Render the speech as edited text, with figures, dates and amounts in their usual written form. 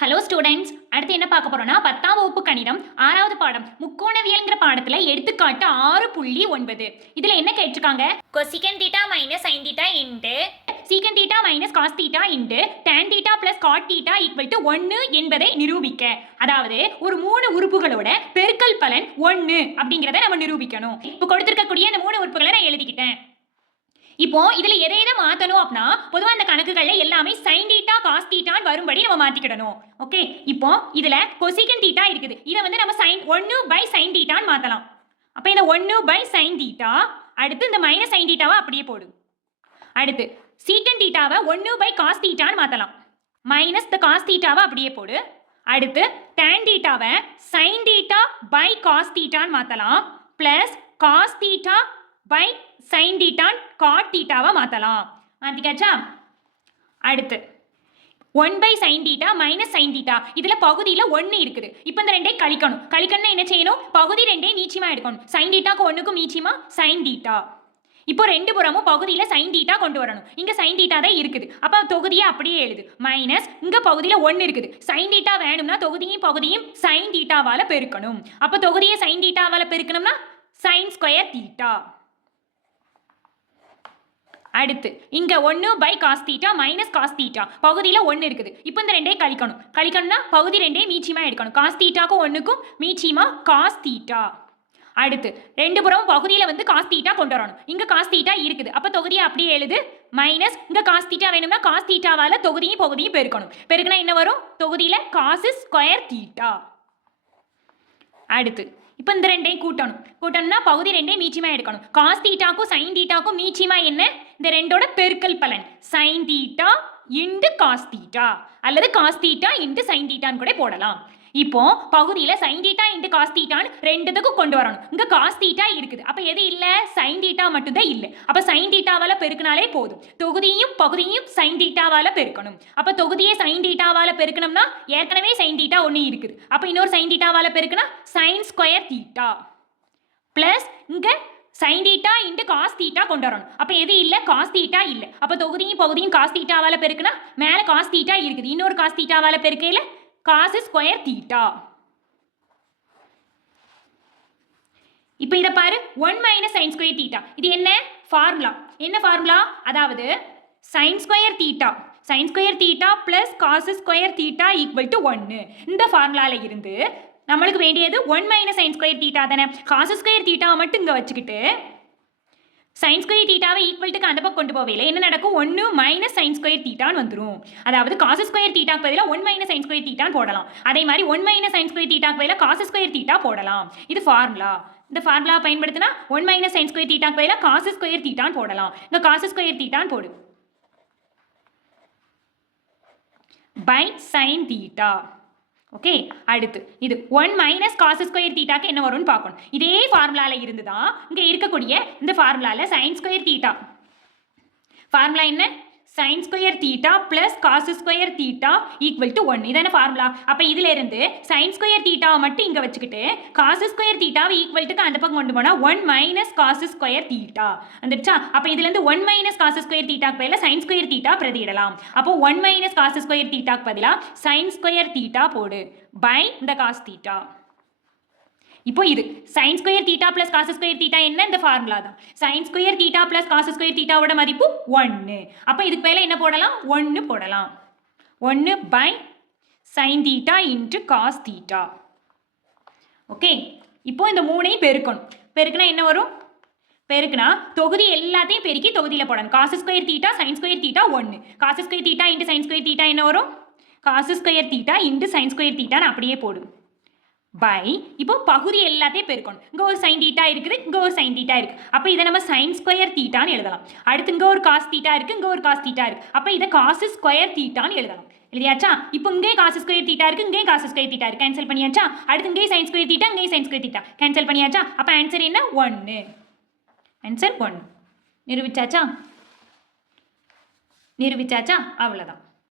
Hello students, அடுத்து என்ன பார்க்க போறோம்னா 10ஆம் வகுப்பு கணிதம் 6வது பாடம் முக்கோணவியல்ங்கிற பாடத்துல எடுத்துக்காட்டு 6.9. இதுல என்ன கேட்டிருக்காங்க? Cosecant theta minus sine theta into secant theta minus cos theta into tan theta plus cot theta equal to 1 என்பதை நிரூபிக்க. அதாவது ஒரு 3 உறுப்புகளோட பெருக்கல் பலன் 1 அப்படிங்கிறத நம்ம நிரூபிக்கணும். இப்போ கொடுத்திருக்கக்கூடிய அந்த 3 உறுப்புகளை நான் எழுதிக்கிட்டேன். இப்போ இதுல எதை மாத்தணும் அப்படின்னா பொதுவாக அந்த கணக்குகள்ல எல்லாமே சைன் தீட்டா காஸ் தீட்டான்னு வரும்படி நம்ம மாத்திக்கிடணும். ஓகே, இப்போ இதுல கொசிகன் தீட்டா இருக்குது, இதை வந்து நம்ம சைன் 1 பை சைன் தீட்டான்னு மாத்தலாம். அப்ப இந்த 1 பை சைன் தீட்டா, அடுத்து இந்த மைனஸ் சைன் தீட்டாவை அப்படியே போடு. அடுத்து சீக்கன் தீட்டாவை 1 பை காஸ் தீட்டான்னு மாத்தலாம், மைனஸ் த காஸ் தீட்டாவை அப்படியே போடு. அடுத்து டேன் தீட்டாவை சைன் தீட்டா பை காஸ் தீட்டான்னு மாத்தலாம், plus cos theta by sine தீட்டான் காட் தீட்டாவை மாற்றலாம். மாற்றிக்காச்சா? அடுத்து 1 by sine theta minus sine theta, இதில் பகுதியில் 1 இருக்குது. இப்போ இந்த ரெண்டே கழிக்கணும். கழிக்கணும்னா என்ன செய்யணும்? பகுதி ரெண்டே மீச்சியமாக எடுக்கணும். சைன் தீட்டாக்கு 1க்கும் மீச்சியமா சைன் தீட்டா. இப்போ ரெண்டு புறமும் பகுதியில் சைன் தீட்டா கொண்டு வரணும். இங்கே சைன் தீட்டா தான் இருக்குது, அப்போ தொகுதியை அப்படியே எழுது. மைனஸ் இங்கே பகுதியில் 1 இருக்குது. சைன் தீட்டா வேணும்னா தொகுதியும் பகுதியும் சைன் தீட்டாவால் பெருக்கணும். அப்போ தொகுதியை சைன் தீட்டாவால் பெருக்கணும்னா சைன் ஸ்கொயர் தீட்டா. அடுத்து இங்க 1 by cos theta minus cos theta, பகுதியில் 1 இருக்குது. இப்போ இந்த ரெண்டே கழிக்கணும். கழிக்கணும்னா பகுதி ரெண்டே மீச்சியமா எடுக்கணும். காஸ் தீட்டாக்கும் 1க்கும் மீச்சியமா காஸ் தீட்டா. அடுத்து ரெண்டு புறம் பகுதியில் வந்து காஸ் தீட்டா கொண்டு வரணும். இங்க காஸ் தீட்டா இருக்குது, அப்போ தொகுதியை அப்படியே எழுது. மைனஸ் இங்க காஸ் தீட்டா வேணும்னா காஸ் தீட்டாவால தொகுதியும் பகுதியும் பெருக்கணும். பெருக்கினா என்ன வரும்? தொகுதியில் காஸ் ஸ்கொயர் தீட்டா. அடுத்து இப்போ இந்த ரெண்டையும் கூட்டணும்னா பகுதி ரெண்டையும் மீச்சியமாக எடுக்கணும். காஸ் தீட்டாக்கும் சைன் தீட்டாக்கும் மீச்சியமாக என்ன? இந்த ரெண்டோட பெருக்கல் பலன் sine theta into cos theta, அல்லது காஸ் தீட்டா இன்டு சைன் தீட்டான்னு கூட போடலாம். இப்போ பகுதியில் சைன் தீட்டா இன்டு காஸ் தீட்டான்னு ரெண்டுத்துக்கும் கொண்டு வரணும். இங்கே காஸ் தீட்டா இருக்குது, அப்போ எது இல்லை? சைன் தீட்டா மட்டும்தான் இல்லை. அப்போ சைன் தீட்டாவால் பெருக்கினாலே போதும். தொகுதியும் பகுதியும் சைன் தீட்டாவால் பெருக்கணும். அப்போ தொகுதியை சைன் தீட்டாவால் பெருக்கணும்னா ஏற்கனவே சைன் தீட்டா 1 இருக்குது, அப்போ இன்னொரு சைன் தீட்டாவால் பெருக்கினா சைன் ஸ்கொயர் தீட்டா. பிளஸ் இங்கே sine theta into cos theta கொண்டு வரணும். அப்போ எது இல்லை? காஸ் தீட்டா இல்லை. அப்போ தொகுதியும் பகுதியும் காஸ் தீட்டாவால் பெருக்கினா மேலே காஸ் தீட்டா இருக்குது, இன்னொரு காஸ் தீட்டாவால் பெருக்கையில் காஸ் ஸ்கொயர் தீட்டா. இப்போ இதை பாரு, 1 மைனஸ் சைன் ஸ்கொயர் தீட்டா. இது என்ன ஃபார்முலா? என்ன ஃபார்முலா? அதாவது sine square theta, sine square theta plus cos square theta equal to 1. இந்த ஃபார்முலாவில் இருந்து நம்மளுக்கு வேண்டியது 1 மைனஸ் சைன் ஸ்கொயர் தீட்டா தானே. காஸ் ஸ்கொயர் தீட்டாவை மட்டும் இங்கே வச்சுக்கிட்டு சைன் ஸ்கொயர் தீட்டாவை ஈக்குவல்ட்டுக்கு அந்த பக்கம் கொண்டு போகல என்ன நடக்கும்? 1 மைனஸ் சைன் ஸ்கொயர் தீட்டான்னு வந்துடும். அதாவது காஸ் ஸ்கொயர் தீட்டாக்கு பதிலாக 1 மைனஸ் சைன் ஸ்கொயர் தீட்டான்னு போடலாம். அதே மாதிரி 1 மைனஸ் சைன் ஸ்கொயர் தீட்டாக்கு பதிலாக காஸ் ஸ்கொயர் தீட்டா போடலாம். இது ஃபார்முலா. இந்த ஃபார்முலா பயன்படுத்தினா 1 மைனஸ் சைன் ஸ்கொயர் தீட்டாக்கு பதிலாக காஸ் ஸ்கொயர் தீட்டான்னு போடலாம். இந்த காஸ் ஸ்கொயர் தீட்டான்னு போடு. By sine theta. ஓகே, அடுத்து இது 1 மைனஸ் காஸ் ஸ்கொயர் தீட்டாக்கு என்ன வரும்னு பார்க்கணும். இதே ஃபார்முலாவில் இருந்து தான் இங்கே இருக்கக்கூடிய இந்த ஃபார்முலாவில் சைன் ஸ்கொயர் தீட்டா ஃபார்முலா என்ன? Sine square theta plus cos square theta equal to 1. இதான ஃபார்முலா. அப்போ இதில் இருந்து சைன் ஸ்கொயர் தீட்டாவை மட்டும் இங்கே வச்சுக்கிட்டு காஸ் ஸ்கொயர் தீட்டாவை ஈக்குவல்ட்டுக்கு அந்த பக்கம் கொண்டு போனால் 1 மைனஸ் காஸ் ஸ்கொயர் தீட்டா வந்துடுச்சா? அப்போ இதுலேருந்து 1 மைனஸ் காஸ் ஸ்கொயர் தீட்டாக்கு பதிலாக சைன் ஸ்கொயர் தீட்டா பிரதியிடலாம். அப்போ 1 மைனஸ் காஸ் ஸ்கொயர் தீட்டாக்கு பதிலாக சைன் ஸ்கொயர் தீட்டா போடு பை இந்த காஸ் தீட்டா. இப்போ இது sine square theta plus cos square theta என்ன? இந்த ஃபார்முலா தான். Sine square theta plus cos square தீட்டாவோட மதிப்பு 1. அப்போ இதுக்கு மேலே என்ன போடலாம்? 1 போடலாம். 1 by sine theta into cos theta. Okay, இப்போ இந்த 3ஐயும் பெருக்கணும். பெருக்குனா என்ன வரும்? பெருக்குனா தொகுதி எல்லாத்தையும் பெருக்கி தொகுதியில் போடணும். Cos square theta sine square theta 1. Cos square theta into sine square theta என்ன வரும்? Cos square theta into sine square தீட்டான்னு அப்படியே போடும். பை இப்போ பகுதி எல்லாத்தையும் பெருக்கணும். இங்கே ஒரு சைன் தீட்டா இருக்குது, இங்கே ஒரு சைன் தீட்டா இருக்குது. அப்போ இதை நம்ம சைன் ஸ்கொயர் தீட்டான்னு எழுதலாம். அடுத்து இங்கே ஒரு காஸ் தீட்டா இருக்குது, இங்கே ஒரு காஸ் தீட்டா இருக்குது. அப்போ இதை காஸ் ஸ்கொயர் தீட்டான்னு எழுதலாம். எழுதியாச்சா? இப்போ இங்கே காஸ் ஸ்கொயர் தீட்டா இருக்குது, இங்கே காஸ் ஸ்கொயர் தீட்டா இருக்குது. கேன்சல் பண்ணியாச்சா? அடுத்து இங்கே சைன் ஸ்கொயர் தீட்டா, இங்கே சைன் ஸ்கொயர் தீட்டா. கேன்சல் பண்ணியாச்சா? அப்போ ஆன்சர் என்ன? 1. ஆன்சர் 1. நிரூபிச்சாச்சா? அவ்வளோதான்.